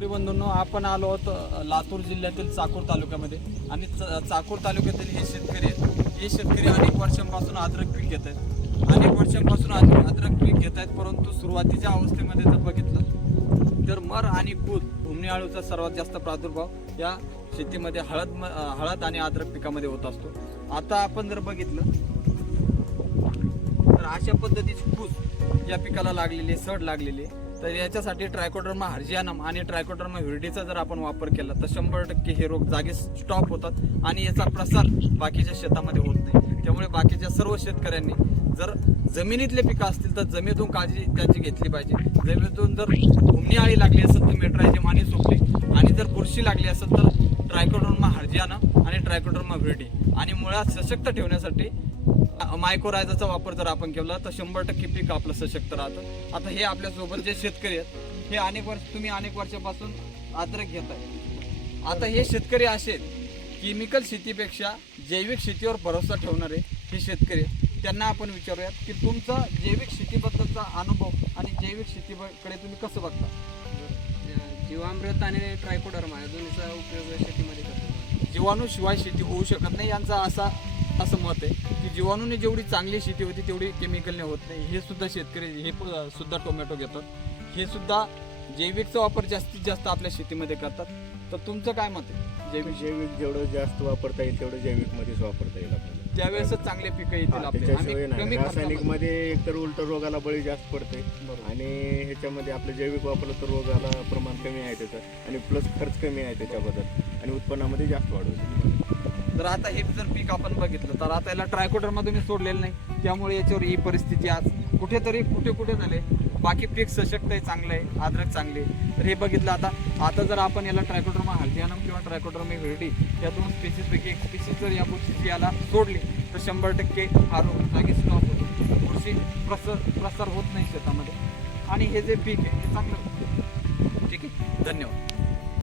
शेतकरी बंधूंनो आपण आलो आहोत लातूर जिल्ह्यातील चाकूर तालुक्यामध्ये. आणि च- चाकूर तालुक्यातील हे शेतकरी आहेत. हे शेतकरी अनेक वर्षांपासून अद्रक पीक घेत आहेत. अनेक वर्षांपासून अद्रक अद्रक पीक घेत आहेत परंतु सुरुवातीच्या अवस्थेमध्ये जर बघितलं तर मर आणि कूद घुमणी आळूचा सर्वात जास्त प्रादुर्भाव या शेतीमध्ये हळद म- हळद आणि अद्रक पिकामध्ये होत असतो. आता आपण जर बघितलं तर अशा पद्धतीची कूस या पिकाला लागलेली सड लागलेली आहे. तर याच्यासाठी ट्रायकोडर्मा हार्जियानम आणि ट्रायकोडर्मा व्हिरडीचा जर आपण वापर केला तर शंभर टक्के हे रोग जागे स्टॉप होतात आणि याचा प्रसार बाकीच्या शेतामध्ये होत नाही. त्यामुळे बाकीच्या सर्व शेतकऱ्यांनी जर जमिनीतले पिकं असतील तर जमिनीतून काळजी त्याची घेतली पाहिजे. जमिनीतून जर घुमणी आळी लागली असेल तर मेट्रायचे मानी सोपली आणि जर बुरशी लागली असेल तर ट्रायकोडर्मा हार्जियानम आणि ट्रायकोडर्मा व्हिरडी आणि मुळात सशक्त ठेवण्यासाठी मायक्रोरायझाचा वापर जर आपण केला तर शंभर टक्के पीक आपलं सशक्त राहतं. आता हे आपल्यासोबत जे शेतकरी आहेत हे अनेक वर्ष तुम्ही अनेक वर्षापासून अद्रक घेत आहे आता हे शेतकरी असे केमिकल शेतीपेक्षा जैविक शेतीवर भरोसा ठेवणारे हे शेतकरी. त्यांना आपण विचारूयात की तुमचा जैविक शेतीबद्दलचा अनुभव आणि जैविक शेतीकडे तुम्ही कसं बघता? जीवामृत आणि ट्रायकोडर्मा दोन्हीचा उपयोग शेतीमध्ये करतो. जीवाणूशिवाय शेती होऊ शकत नाही यांचा असा असं मत आहे की जीवाणूने जेवढी चांगली शेती होती तेवढी केमिकलने होत नाही. हे सुद्धा शेतकरी हे सुद्धा टोमॅटो घेतात. हे सुद्धा जैविकचा वापर जास्तीत जास्त आपल्या शेतीमध्ये करतात. तर तुमचं काय मत आहे? जैविक जैविक जेवढं जास्त वापरता येईल तेवढं जैविक मध्येच वापरता येईल आपल्याला. त्यावेळेसच चांगले पिकं येतील आपले त्याच्याशिवाय आणि नाही. कमी रासायनिक. मध्ये एकतर उलट रोगाला बळी जास्त पडते. आणि ह्याच्यामध्ये आपलं जैविक वापरलं तर रोगाला प्रमाण कमी आहे त्याचं आणि प्लस खर्च कमी आहे त्याच्याबद्दल आणि उत्पन्नामध्ये जास्त वाढ होते. तर आता हे जर पीक आपण बघितलं तर आता याला ट्रायकोडरमा तुम्ही सोडलेलं नाही. त्यामुळे याच्यावर ही परिस्थिती आज कुठेतरी कुठे कुठे झाले. बाकी पीक सशक्त आहे चांगलं आहे अद्रक चांगले आहे. तर हे बघितलं आता आता जर आपण याला ट्रायकोटरमा हल्दियानम किंवा ट्रायकोडरमा हिरडी या दोन स्पेसिसपैकी एक स्पेसिस जर या बुरशीची याला सोडली तर शंभर टक्के आरोग्य जागी स्टॉप होतो. बुरशी प्रसर प्रसार होत नाही शेतामध्ये. आणि हे जे पीक आहे हे चांगलं. ठीक आहे? धन्यवाद.